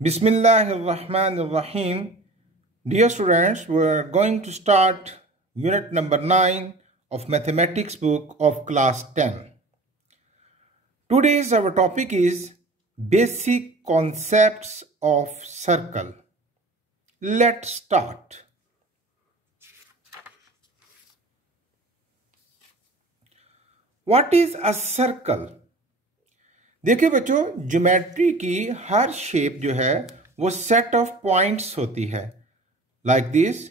Bismillahirrahmanirrahim. Dear students, we are going to start unit number 9 of mathematics book of class 10. Today's our topic is basic concepts of circle. Let's start. What is a circle? देखिए बच्चों, geometry की हर shape जो है वो set of points होती है. Like this,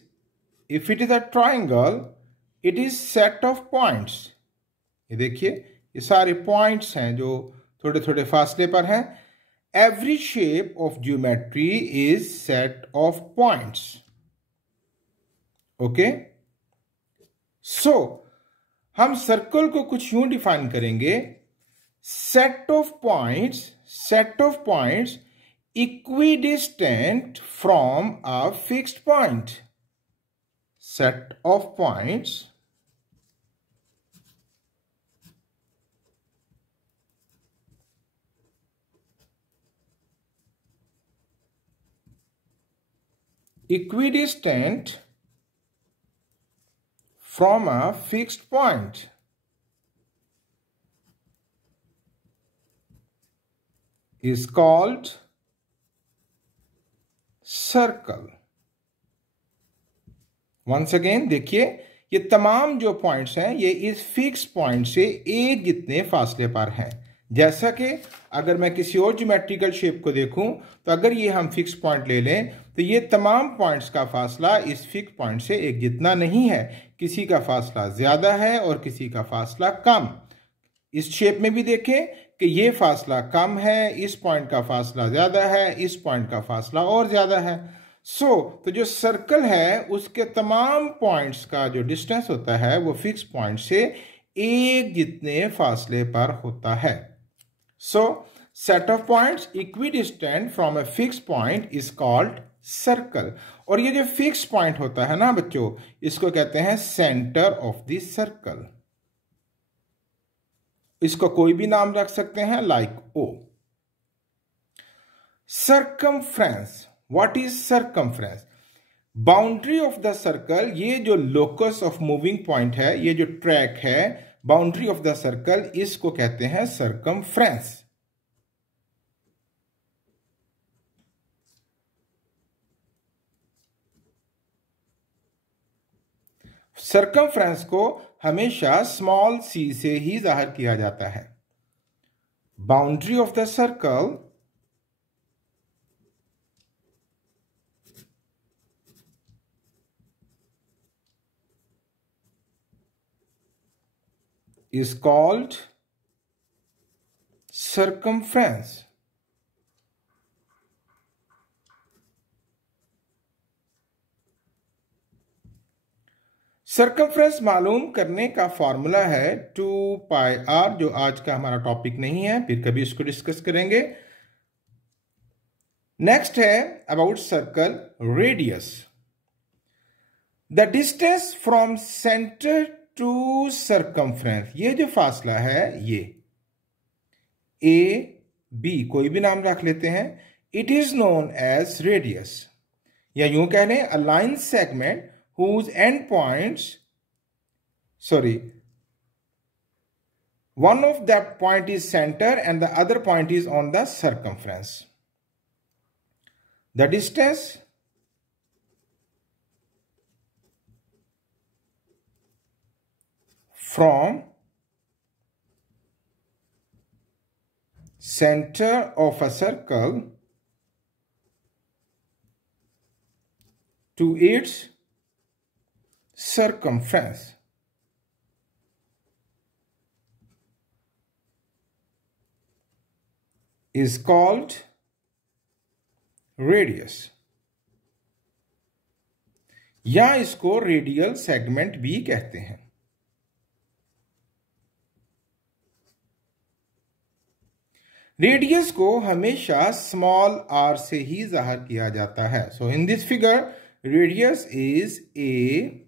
if it is a triangle, it is set of points. ये देखिए, ये सारे पॉइंट्स हैं जो थोड़े थोड़े फासले पर हैं. Every shape of geometry is set of points. Okay, so हम सर्कल को कुछ यूं डिफाइन करेंगे. Set of points equidistant from a fixed point. Set of points equidistant from a fixed point is called circle. Once again देखिए, ये तमाम जो points हैं ये इस फिक्स पॉइंट से एक जितने फासले पर हैं. जैसा कि अगर मैं किसी और ज्योमेट्रिकल शेप को देखूं तो अगर ये हम फिक्स पॉइंट ले लें तो ये तमाम पॉइंट्स का फासला इस फिक्स पॉइंट से एक जितना नहीं है. किसी का फासला ज्यादा है और किसी का फासला कम. इस शेप में भी देखें कि ये फासला कम है, इस पॉइंट का फासला ज्यादा है, इस पॉइंट का फासला और ज्यादा है. तो जो सर्कल है उसके तमाम पॉइंट्स का जो डिस्टेंस होता है वो फिक्स पॉइंट से एक जितने फासले पर होता है. Set of points equidistant from a fix point is called circle. और ये जो फिक्स पॉइंट होता है ना बच्चों, इसको कहते हैं सेंटर ऑफ द सर्कल. इसको कोई भी नाम रख सकते हैं, like oh. Circumference. What is circumference? Boundary of the circle. ये जो लोकस ऑफ मूविंग पॉइंट है, ये जो ट्रैक है, बाउंड्री ऑफ द सर्कल, इसको कहते हैं सर्कमफ्रेंस. सर्कमफ्रेंस को हमेशा स्मॉल सी से ही जाहिर किया जाता है. Boundary of the circle is called circumference. Circumference मालूम करने का फॉर्मूला है 2πr, जो आज का हमारा टॉपिक नहीं है, फिर कभी इसको डिस्कस करेंगे. नेक्स्ट है about circle radius. The distance from centre to circumference. ये जो फासला है ये ए बी, कोई भी नाम रख लेते हैं. It is known as radius, या यूं कह लें a line segment whose endpoints, one of that point is center and the other point is on the circumference. The distance from center of a circle to its circumference is called radius, या इसको radial segment भी कहते हैं. Radius को हमेशा small are से ही जाहिर किया जाता है. So in this figure radius is A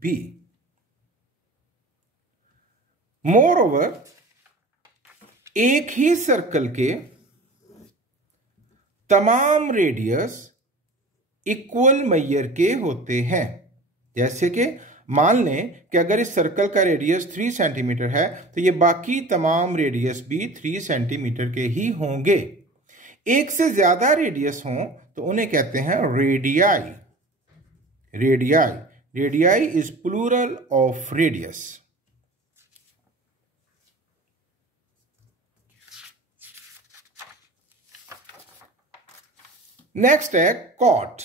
B. Moreover, एक ही सर्कल के तमाम रेडियस इक्वल मैयर के होते हैं। जैसे कि मान लें कि अगर इस सर्कल का रेडियस 3 सेंटीमीटर है तो ये बाकी तमाम रेडियस भी 3 सेंटीमीटर के ही होंगे। एक से ज्यादा रेडियस हों तो उन्हें कहते हैं radii. Radii, radii is plural of radius. Next है कॉर्ड।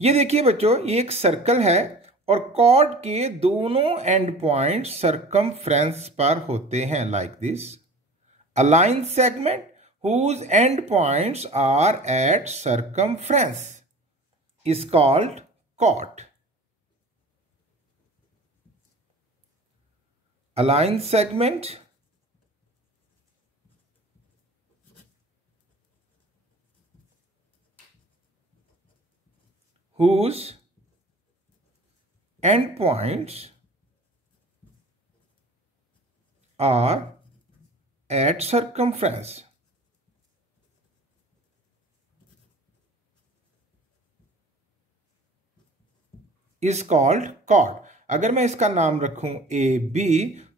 ये देखिए बच्चों, ये एक सर्कल है और कॉर्ड के दोनों एंड पॉइंट सर्कमफ्रेंस पर होते हैं, like this. A line segment whose end points are at circumference is called chord. A line segment whose end points are at circumference is called chord. अगर मैं इसका नाम रखूं ए बी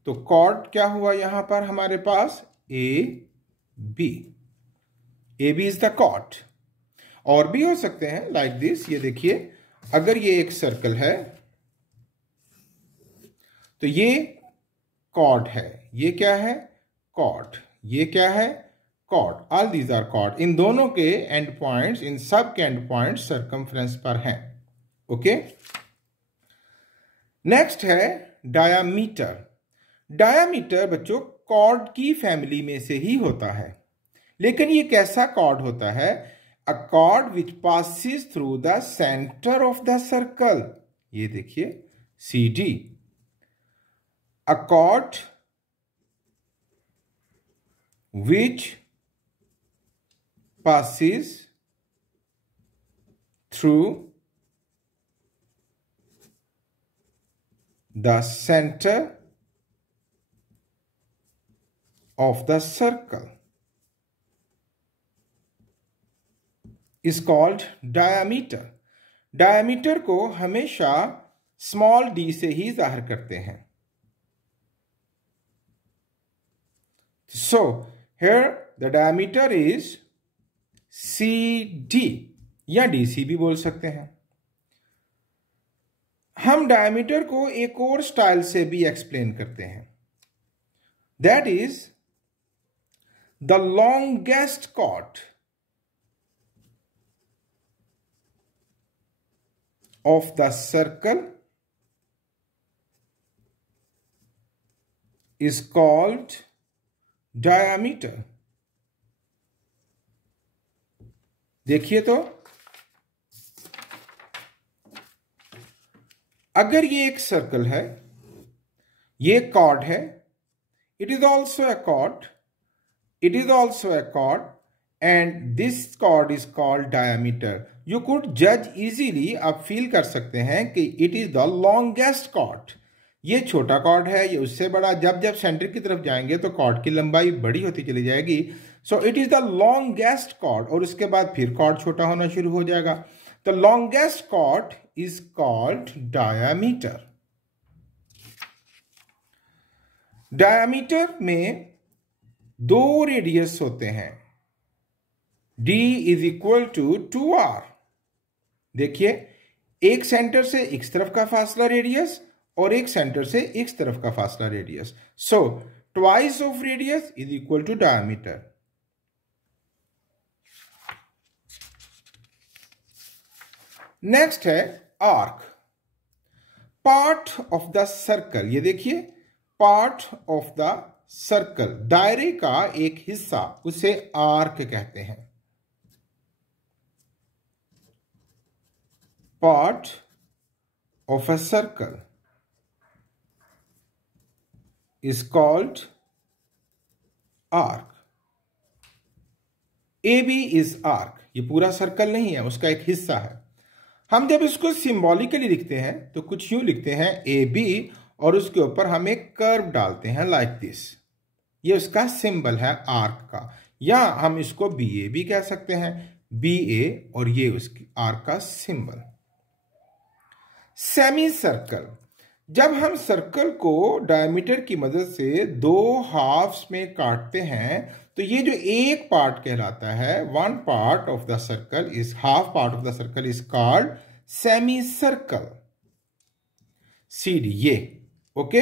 तो chord क्या हुआ यहां पर हमारे पास A B. A B is the chord। और भी हो सकते हैं लाइक दिस। ये देखिए, अगर ये एक सर्कल है तो ये chord है, ये क्या है chord, ये क्या है chord। All these are chord। इन दोनों के एंड पॉइंट्स, इन सब के एंड पॉइंट्स सर्कमफ्रेंस पर हैं। ओके, नेक्स्ट है डायामीटर। डायामीटर बच्चों कॉर्ड की फैमिली में से ही होता है, लेकिन ये कैसा कॉर्ड होता है? A chord which passes through the centre of the circle. ये देखिए C D. A chord which passes through the center of the circle is called diameter. Diameter को हमेशा स्मॉल डी से ही जाहिर करते हैं। So here the diameter is CD या DC भी बोल सकते हैं। हम डायमीटर को एक और स्टाइल से भी एक्सप्लेन करते हैं, that is the longest chord of the circle is called diameter. देखिए तो, अगर ये एक सर्कल है, ये कॉर्ड है, it is also a cord, it is also a cord and this cord is called diameter. You could जज easily, आप फील कर सकते हैं कि it is the longest chord. ये छोटा कॉर्ड है, ये उससे बड़ा। जब जब सेंटर की तरफ जाएंगे तो कॉर्ड की लंबाई बड़ी होती चली जाएगी। So it is the longest chord, और उसके बाद फिर कॉर्ड छोटा होना शुरू हो जाएगा। The longest chord is called diameter. Diameter में दो रेडियस होते हैं। D is equal to 2R। देखिए, एक सेंटर से x तरफ का फासला रेडियस और एक सेंटर से x तरफ का फासला radius. So twice of radius is equal to diameter. Next है arc. Part of the circle. ये देखिए, पार्ट ऑफ द सर्कल, दायरे का एक हिस्सा, उसे आर्क कहते हैं। Part of a circle is called arc. A B is arc. ये पूरा सर्कल नहीं है, उसका एक हिस्सा है। हम जब इसको सिंबॉलिकली लिखते हैं तो कुछ यूं लिखते हैं ए बी, और उसके ऊपर हम एक कर्व डालते हैं लाइक दिस। ये उसका सिंबल है आर्क का। या हम इसको बी ए भी कह सकते हैं, बी ए, और ये उसकी आर्क का सिंबल। सेमी सर्कल, जब हम सर्कल को डायमीटर की मदद से दो हाफ्स में काटते हैं तो ये जो एक पार्ट कहलाता है, one part of the circle is, half part of the circle is called semicircle. C D, ये okay.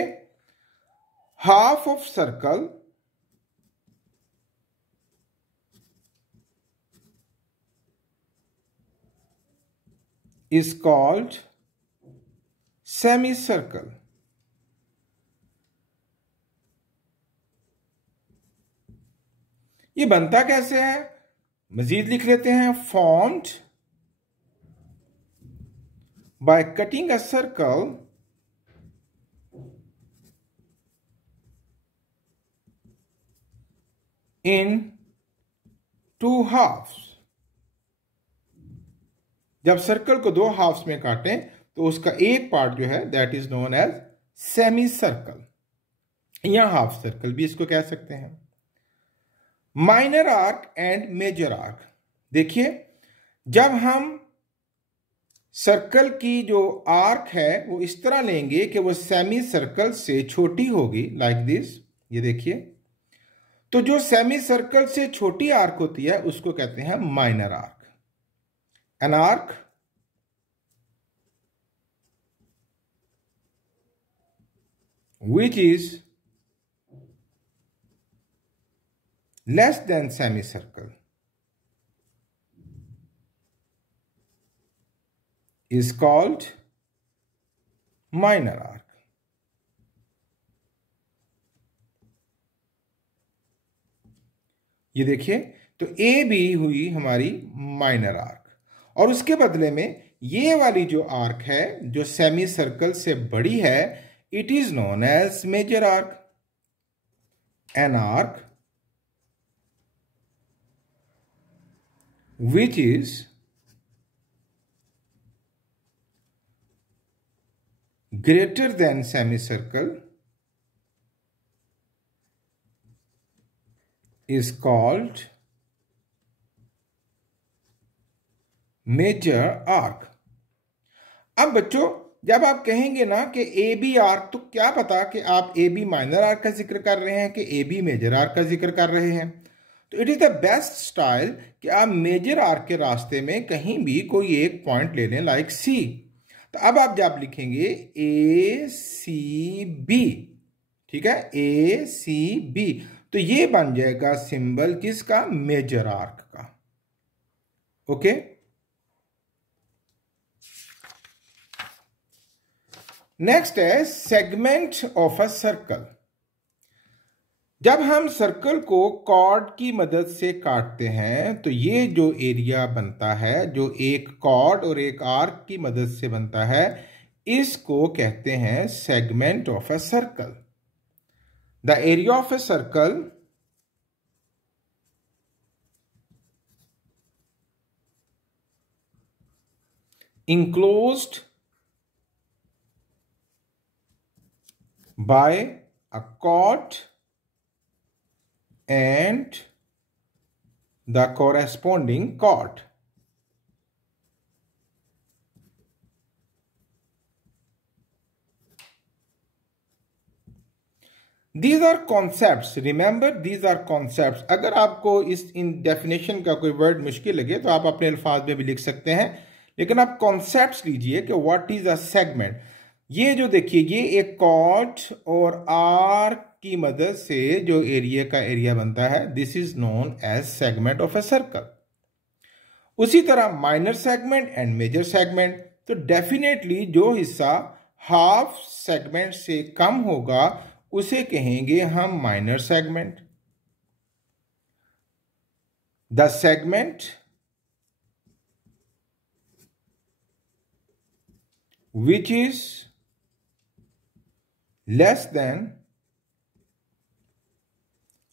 Half of circle is called semicircle। ये बनता कैसे है, मजीद लिख लेते हैं। Formed by cutting a circle in two halves. जब circle को दो हाफ्स में काटें तो उसका एक पार्ट जो है that is known as semi circle, या हाफ सर्कल भी इसको कह सकते हैं। Minor arc and major arc, देखिए जब हम सर्कल की जो आर्क है वो इस तरह लेंगे कि वो सेमी सर्कल से छोटी होगी, लाइक दिस, ये देखिए, तो जो सेमी सर्कल से छोटी आर्क होती है उसको कहते हैं minor arc. An arc which is less than semicircle is called minor arc। ये देखिए, तो ए बी हुई हमारी माइनर आर्क, और उसके बदले में ये वाली जो आर्क है जो सेमी सर्कल से बड़ी है, it is known as major arc. An arc which is greater than semi circle is called major arc. अब बच्चों जब आप कहेंगे ना कि ए बी आर्क, तो क्या पता कि आप ए बी माइनर आर्क का जिक्र कर रहे हैं कि ए बी मेजर आर्क का जिक्र कर रहे हैं। तो it is the best style कि आप मेजर आर्क के रास्ते में कहीं भी कोई एक पॉइंट ले लें, लाइक सी। तो अब आप जब लिखेंगे ए सी बी, ठीक है, ए सी बी, तो ये बन जाएगा सिंबल किसका, मेजर आर्क का। ओके, नेक्स्ट है सेगमेंट ऑफ अ सर्कल। जब हम सर्कल को कॉर्ड की मदद से काटते हैं तो ये जो एरिया बनता है, जो एक कॉर्ड और एक आर्क की मदद से बनता है, इसको कहते हैं segment of a circle. The area of a circle enclosed by a chord and the corresponding chord। These are concepts, remember these are concepts। अगर आपको इन डेफिनेशन का कोई वर्ड मुश्किल लगे तो आप अपने अल्फाज में भी लिख सकते हैं, लेकिन आप कॉन्सेप्ट्स लीजिए कि व्हाट इज अ सेगमेंट। ये जो देखिए, ये एक कॉर्ड और आर्क की मदद से जो एरिया का एरिया बनता है, this is known as segment of a circle. उसी तरह minor segment and major segment, तो डेफिनेटली जो हिस्सा हाफ सेगमेंट से कम होगा उसे कहेंगे हम minor segment. The segment which is less than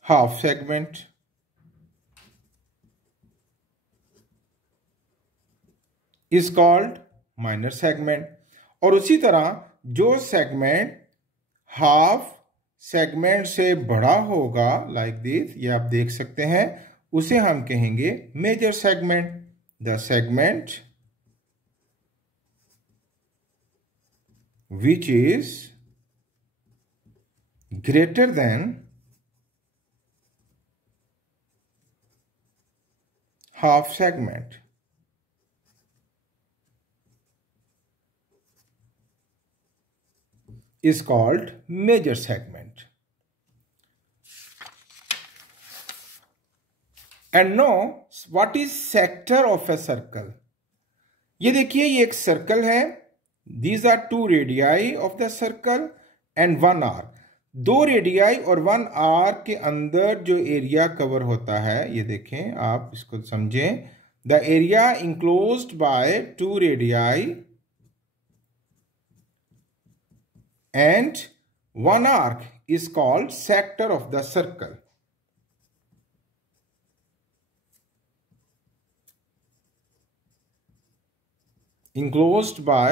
half segment is called minor segment। और उसी तरह जो सेगमेंट हाफ सेगमेंट से बड़ा होगा, लाइक दिस, ये आप देख सकते हैं, उसे हम कहेंगे major segment. The segment which is greater than half segment is called major segment. And now what is sector of a circle? ये देखिए ये एक सर्कल है। These are two radii of the circle and one arc. दो radii और one arc के अंदर जो एरिया कवर होता है, ये देखें, आप इसको समझें। The area enclosed by two radii and one arc is called sector of the circle. Enclosed by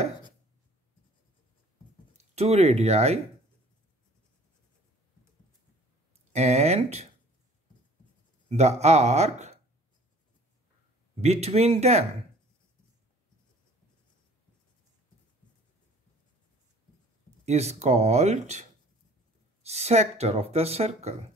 two radii and the arc between them is called sector of the circle.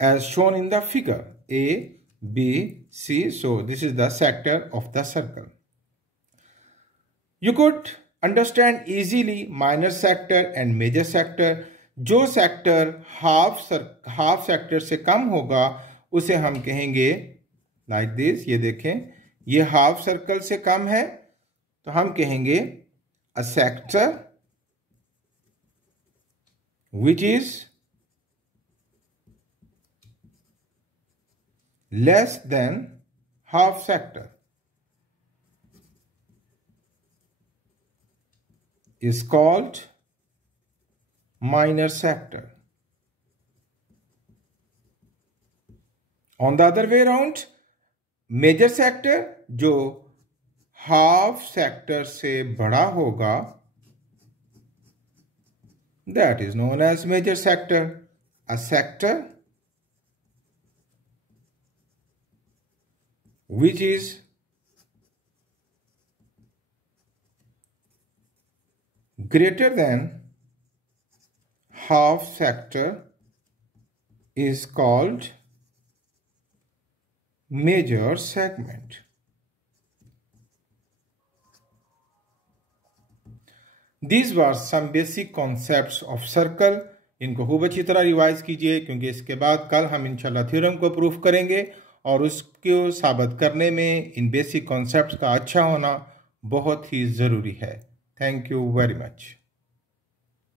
As shown in the figure A, B, C. So this is the sector of the circle. You could understand easily minor sector and major sector. जो sector half sector से कम होगा उसे हम कहेंगे like this. ये देखें, ये half circle से कम है तो हम कहेंगे a sector which is less than half sector is called minor sector. On the other way around, major sector जो हाफ सेक्टर से बड़ा होगा, that is known as major sector. A sector which is greater than half sector is called major segment. These were some basic concepts of circle. इनको खूब अच्छी तरह revise कीजिए क्योंकि इसके बाद कल हम इंशाल्लाह थ्योरम को प्रूफ करेंगे और उसको साबित करने में इन बेसिक कॉन्सेप्ट्स का अच्छा होना बहुत ही ज़रूरी है। Thank you very much.